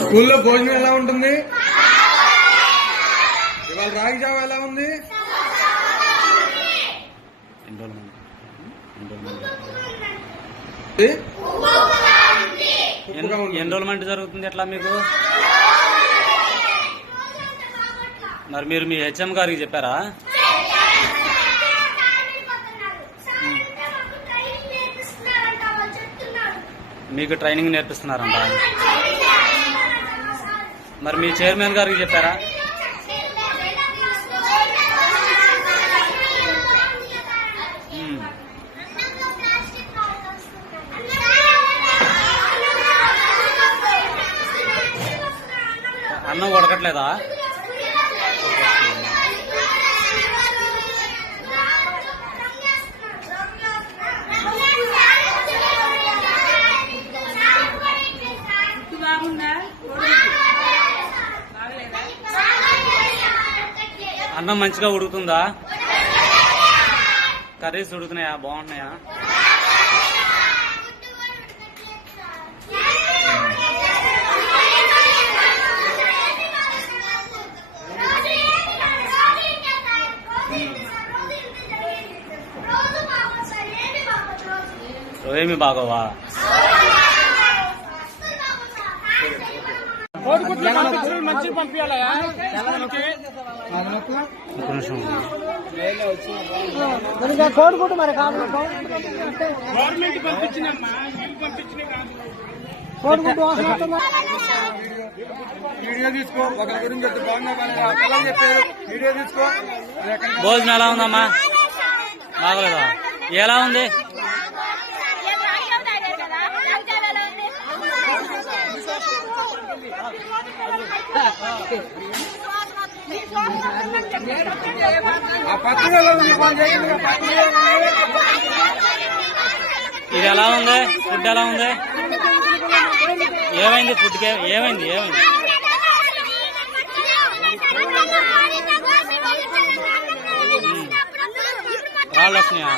స్కూల్లో భోజనం ఎలా ఉంటుంది? ఇవాళ రాగి జావ ఎలా ఉంది? ఎన్రోల్మెంట్ జరుగుతుంది ఎట్లా మీకు? మరి మీరు మీ హెచ్ఎం గారికి చెప్పారా? మీకు ట్రైనింగ్ నేర్పిస్తున్నారంట. మరి మీ చైర్మన్ గారికి చెప్పారా? అన్నం ఉడకట్లేదా? అన్నం మంచిగా ఉడుకుతుందా? కర్రీస్ ఉడుకుతున్నాయా? బాగున్నాయా? ఏమి బాగోవా? మంచి పంపించాలయా? కోడిగుడ్డు మరి గవర్నమెంట్ పంపించిందమ్మా, కోడిగుడ్డు వీడియో తీసుకో. ఒకరి గురించి బాగున్నా చెప్పారు. వీడియో తీసుకో. భోజనం ఎలా ఉందమ్మా? బాగోలేదా? ఎలా ఉంది? ఇది ఎలా ఉంది? ఫుడ్ ఎలా ఉంది? ఏమైంది? ఫుడ్కి ఏమైంది? రాళ్ళు వస్తున్నాయా?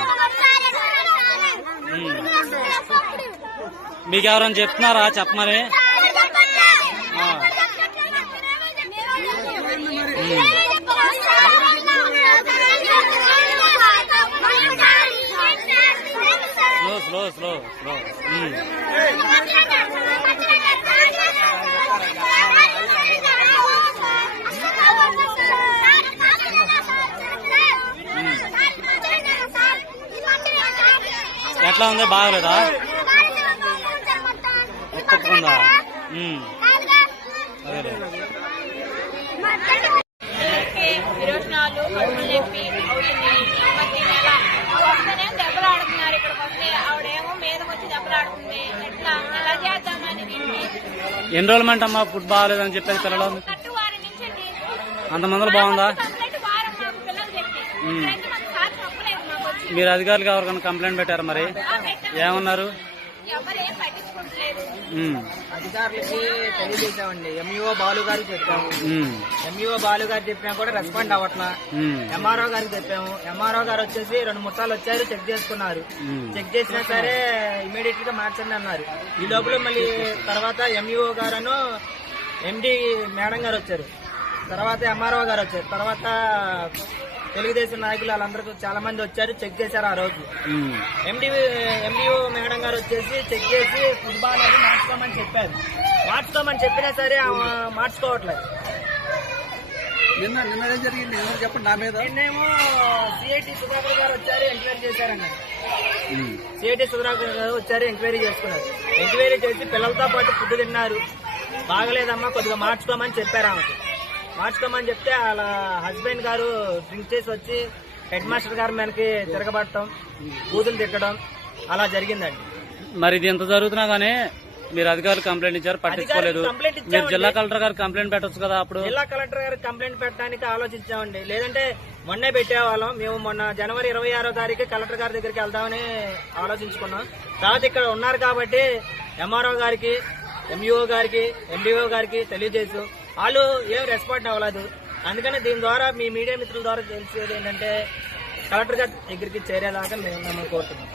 మీకు ఎవరైనా చెప్తున్నారా చెప్పమని? స్లో ఎట్లా ఉంది? బాగలేదా? ఒప్పుకుందా? అదే విరోచనాలు కడుపులు చెప్పి అవుతున్నాయి. ప్రతి నెల వస్తేనే దెబ్బలు ఆడుతున్నారు. ఇక్కడికి వస్తే ఆవిడేమో మీదకి వచ్చి దెబ్బలు ఆడుతుంది. ఎట్లా ఎలా చేద్దామని ఎన్రోల్మెంట్ అమ్మా ఫుడ్ బాగాలేదని చెప్పేది పిల్లలు కట్టు వారి నుంచి అంతమందిలో బాగుందా? వారం మాకు పిల్లలు చెప్పి సార్ చెప్పలేదు మాకు వచ్చి. మీరు అధికారులకు ఎవరికైనా కంప్లైంట్ పెట్టారు? మరి ఏమన్నారు? ఎవరేం పట్టించుకుంటలేదు. అధికారులకి తెలియజేసామండి. ఎంఈఓ బాలు గారికి చెప్పాము. ఎంఈఓ బాలు గారు చెప్పినా కూడా రెస్పాండ్ అవ్వట్లా. ఎంఆర్ఓ గారికి చెప్పాము. ఎంఆర్ఓ గారు వచ్చేసి 2 ముఠాలు వచ్చారు, చెక్ చేసుకున్నారు. చెక్ చేసినా సరే ఇమీడియట్ గా మార్చండి అన్నారు. ఈ లోపల మళ్ళీ తర్వాత ఎంఈఓ గారు ఎండి మేడం గారు వచ్చారు. తర్వాత ఎంఆర్ఓ గారు వచ్చారు. తర్వాత తెలుగుదేశం నాయకులు వాళ్ళందరూ చాలా మంది వచ్చారు, చెక్ చేశారు. ఆ రోజు ఎండిఓ మేడం గారు వచ్చేసి చెక్ చేసి ఫుట్బాల్ అది మార్చుకోమని చెప్పారు. మార్చుకోమని చెప్పినా సరే మార్చుకోవట్లేదు. నిన్న ఏం జరిగింది? చెప్పండి నా మీద. నిన్నేమో సిఐటి సుధాకర్ గారు వచ్చారు, ఎంక్వైరీ చేశారన్నారు. సిఐటి సుధాకర్ గారు వచ్చారు, ఎంక్వైరీ చేసుకున్నారు. ఎంక్వైరీ చేసి పిల్లలతో పాటు ఫుడ్ తిన్నారు. బాగలేదమ్మా కొద్దిగా మార్చుకోమని చెప్పారు ఆమెకి. మార్చుకోమని చెప్తే వాళ్ళ హస్బెండ్ గారు డ్రింక్ చేసి వచ్చి హెడ్ మాస్టర్ గారు మనకి తిరగబడటం, బూతులు తిట్టడం అలా జరిగిందండి. మరి ఇది ఎంత జరుగుతున్నా గానీ మీరు అధికారులు కంప్లైంట్ ఇచ్చారు, పట్టించుకోలేదు. మీరు జిల్లా కలెక్టర్ గారు కంప్లైంట్ పెట్టొచ్చు కదా? అప్పుడు జిల్లా కలెక్టర్ గారు కంప్లైంట్ పెట్టడానికి ఆలోచించామండి. లేదంటే మొన్నే పెట్టేవాళ్ళం. మేము మొన్న జనవరి 26వ తారీఖు కలెక్టర్ గారి దగ్గరికి వెళ్దామని ఆలోచించుకున్నాం. తర్వాత ఇక్కడ ఉన్నారు కాబట్టి ఎంఆర్ఓ గారికి, ఎంఈఓ గారికి, ఎండిఓ గారికి తెలియజేసు వాళ్ళు ఏం రెస్పాండ్ అవ్వలేదు. అందుకని దీని ద్వారా మీ మీడియా మిత్రుల ద్వారా తెలిసేది ఏంటంటే కలెక్టర్ గారి దగ్గరికి చేరేలాగా మేము కోరుతున్నాం.